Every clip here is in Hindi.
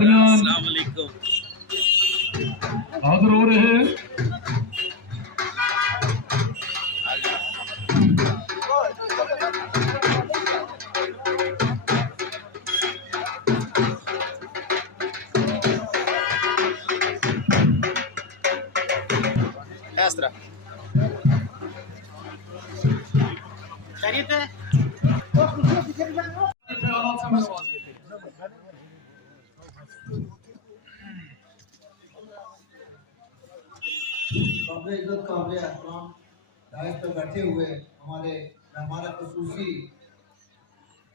अस्सलाम वालेकुम हाजिर हो रहे हैं। खैरियत है। इज्जत काबिल एहतराम दायिश पे बैठे हुए हमारे मेहमान खुसूसी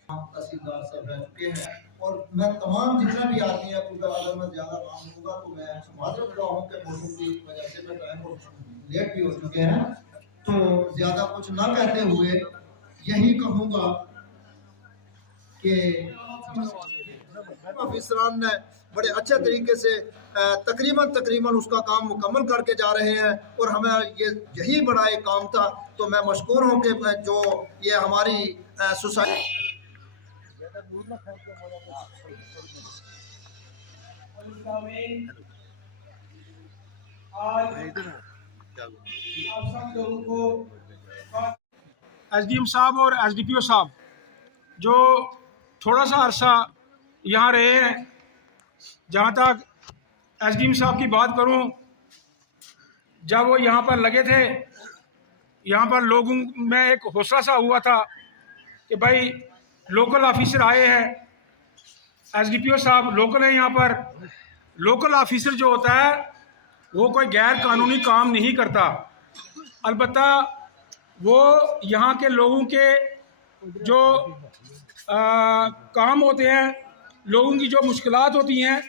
तहसीलदार साहब रह चुके हैं और मैं तमाम जितना भी आदमी है क्योंकि अगर मैं ज़्यादा काम होगा तो मैं माजरत करता हूँ कि मौसम की वजह से मैं टाइम और लेट भी हो चुके हैं, तो ज़्यादा कुछ ना कहते हुए यही कहूँगा कि अफसरान ने बड़े अच्छे तरीके से तकरीबन उसका काम मुकम्मल करके जा रहे हैं और हमें यही बड़ा एक काम था। तो मैं मशकूर हूँ कि जो ये हमारी सोसाइटी एसडीएम साहब और एसडीपीओ साहब जो थोड़ा सा अरसा यहाँ रहे हैं, जहाँ तक एसडीएम साहब की बात करूँ, जब वो यहाँ पर लगे थे, यहाँ पर लोगों में एक हौसला सा हुआ था कि भाई लोकल ऑफिसर आए हैं, एसडीपीओ साहब लोकल है यहाँ पर। लोकल ऑफिसर जो होता है वो कोई गैर कानूनी काम नहीं करता, अलबत्ता वो यहाँ के लोगों के जो काम होते हैं, लोगों की जो मुश्किलात होती हैं,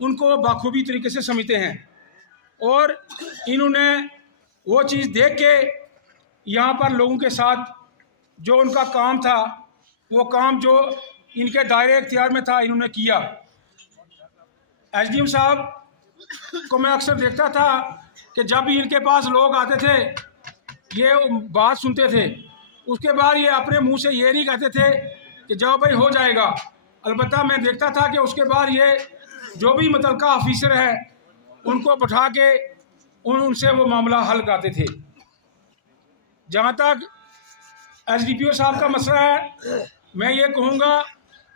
उनको बाखूबी तरीके से समझते हैं। और इन्होंने वो चीज़ देख के यहाँ पर लोगों के साथ जो उनका काम था, वो काम जो इनके दायरे इख्तियार में था, इन्होंने किया। एसडीएम साहब को मैं अक्सर देखता था कि जब भी इनके पास लोग आते थे, ये बात सुनते थे, उसके बाद ये अपने मुंह से ये नहीं कहते थे कि जाओ भाई हो जाएगा। अलबत्ता मैं देखता था कि उसके बाद ये जो भी मुतलका ऑफिसर है उनको बैठा के उनसे वो मामला हल कराते थे। जहाँ तक एसडीपीओ साहब का मसला है, मैं ये कहूँगा,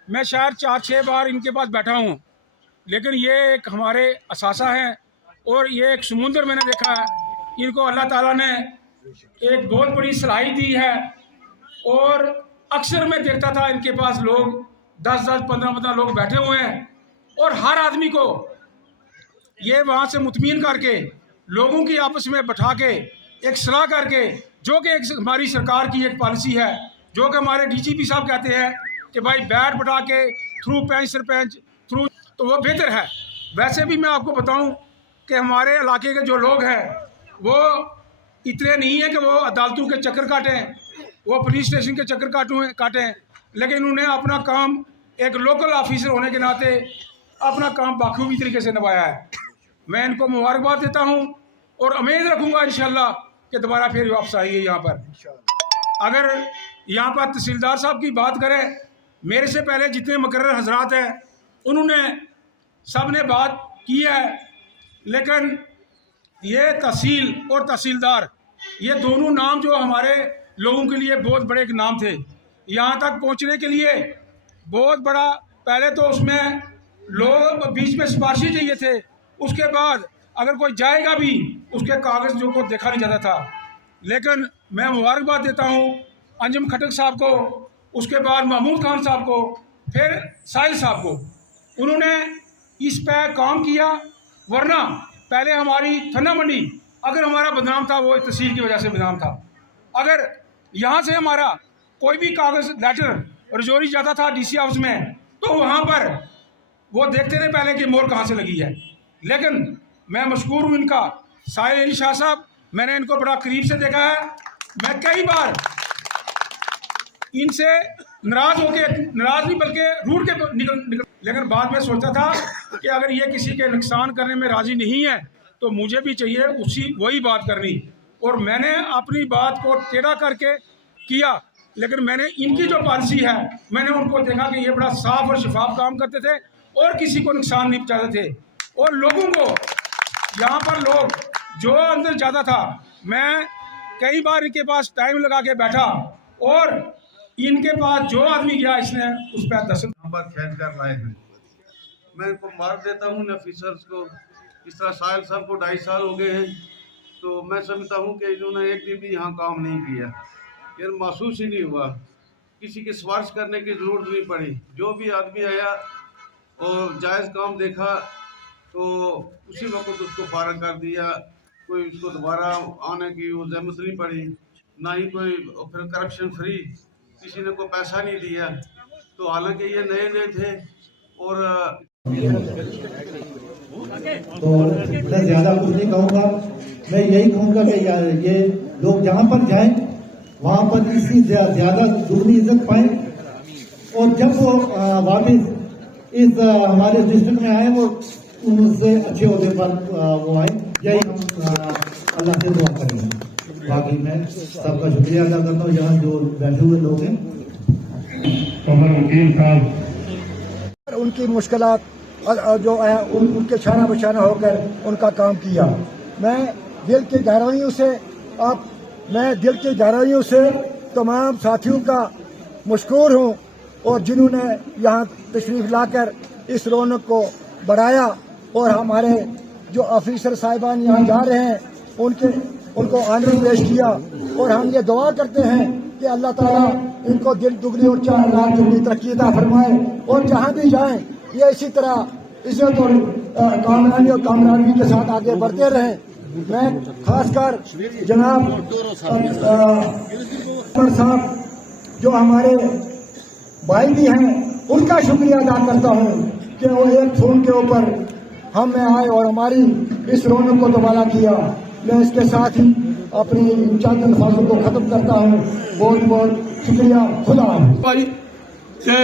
मैं शायद 4-6 बार इनके पास बैठा हूँ, लेकिन ये एक हमारे असासा हैं और ये एक समुंदर मैंने देखा है। इनको अल्लाह ताला ने एक बहुत बड़ी सलाहियत दी है और अक्सर मैं देखता था इनके पास लोग 10-10, 15-15 लोग बैठे हुए हैं और हर आदमी को ये वहाँ से मुतमीन करके लोगों की आपस में बैठा के एक सलाह करके, जो कि एक हमारी सरकार की एक पॉलिसी है, जो कि हमारे डीजीपी साहब कहते हैं कि भाई बैठ बैठा के थ्रू पंच सरपंच थ्रू, तो वो बेहतर है। वैसे भी मैं आपको बताऊं कि हमारे इलाके के जो लोग हैं वो इतने नहीं हैं कि वो अदालतों के चक्कर काटें, वो पुलिस स्टेशन के चक्कर काटें, लेकिन उन्हें अपना काम एक लोकल ऑफिसर होने के नाते अपना काम बाखूबी तरीके से निभाया है। मैं इनको मुबारकबाद देता हूं और उम्मीद रखूंगा इंशाल्लाह कि दोबारा फिर वापस आएंगे यहाँ पर। अगर यहाँ पर तहसीलदार साहब की बात करें, मेरे से पहले जितने मुकर्रर हजरात हैं उन्होंने सब ने बात की है, लेकिन ये तहसील और तहसीलदार, ये दोनों नाम जो हमारे लोगों के लिए बहुत बड़े एक नाम थे। यहाँ तक पहुँचने के लिए बहुत बड़ा, पहले तो उसमें लोग बीच में सिफारिशी चाहिए थे, उसके बाद अगर कोई जाएगा भी उसके कागज़ जो को देखा नहीं जाता था। लेकिन मैं मुबारकबाद देता हूँ अंजुम खटक साहब को, उसके बाद महमूद खान साहब को, फिर साहिल साहब को। उन्होंने इस पर काम किया, वरना पहले हमारी थन्ना मंडी अगर हमारा बदनाम था वो तहसील की वजह से बदनाम था। अगर यहाँ से हमारा कोई भी कागज़ लेटर रजौरी जाता था डीसी हाउस में, तो वहाँ पर वो देखते थे पहले कि मोहर कहाँ से लगी है। लेकिन मैं मशकूर हूँ इनका, साहिल अली शाह साहब, मैंने इनको बड़ा करीब से देखा है। मैं कई बार इनसे नाराज़ नहीं बल्कि रूठ के निकल, लेकिन बाद में सोचता था कि अगर ये किसी के नुकसान करने में राज़ी नहीं है तो मुझे भी चाहिए वही बात करनी। और मैंने अपनी बात को टेढ़ा करके किया, लेकिन मैंने इनकी जो पॉलिसी है, मैंने उनको देखा कि ये बड़ा साफ और शफाफ काम करते थे और किसी को नुकसान नहीं पहुंचाते थे। और लोगों को यहाँ पर लोग जो अंदर जाता था, मैं कई बार इनके पास टाइम लगा के बैठा और इनके पास जो आदमी गया इसने उस पर 10 नंबर खींच कर लाए हैं। मैं इनको मार देता हूँ ऑफिसर्स को। इस तरह साहिल साहब को 2.5 साल हो गए हैं, तो मैं समझता हूँ कि इन्होंने एक दिन भी यहाँ काम नहीं किया। यार महसूस ही नहीं हुआ, किसी की सिफारिश करने की ज़रूरत नहीं पड़ी। जो भी आदमी आया और जायज़ काम देखा तो उसी वक्त उसको फारग कर दिया। कोई उसको दोबारा आने की वो जहमत नहीं पड़ी, ना ही कोई फिर करप्शन फ्री किसी ने कोई पैसा नहीं दिया। तो हालांकि ये नए नए थे और तो मैं ज्यादा कुछ नहीं कहूँगा। मैं यही कहूँगा कि यार ये लोग जहाँ पर जाएं वहाँ पर इसकी ज्यादा दुगनी इज्जत पाएं, और जब वो वापिस इस हमारे डिस्ट्रिक्ट में आए वो उनसे अच्छे होने पर वो आए। यही हम अल्लाह से दुआ करेंगे। बाकी मैं सबका शुक्रिया अदा करता हूँ यहाँ जो बैठे हुए लोग हैं। वकील साहब उनकी मुश्किलात जो है उनके शाना बशाना होकर उनका काम किया। मैं दिल की गहराइयों से तमाम साथियों का मशकूर हूँ, और जिन्होंने यहाँ तशरीफ लाकर इस रौनक को बढ़ाया। और हमारे जो ऑफिसर साहिबान यहाँ जा रहे हैं उनको आनंद पेश किया, और हम ये दुआ करते हैं कि अल्लाह ताला इनको दिल दुगनी और 4 लाख दुगनी तरक्की अता फरमाए, और जहाँ भी जाएं ये इसी तरह इज्जत और कामयाबी के साथ आगे बढ़ते रहें। मैं खासकर जनाब साहब जो हमारे भाई भी हैं उनका शुक्रिया अदा करता हूँ कि वो एक फोन के ऊपर हम में आए और हमारी इस रौनक को दोबारा किया। मैं इसके साथ ही अपनी चंद अल्फाजों को खत्म करता हूँ। बहुत बहुत शुक्रिया। खुदा भाई कि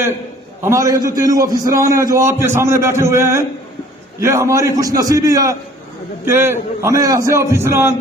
हमारे ये जो तीनों अफसरान हैं जो आपके सामने बैठे हुए हैं, ये हमारी खुशनसीबी है कि हमें ऐसे अफसरान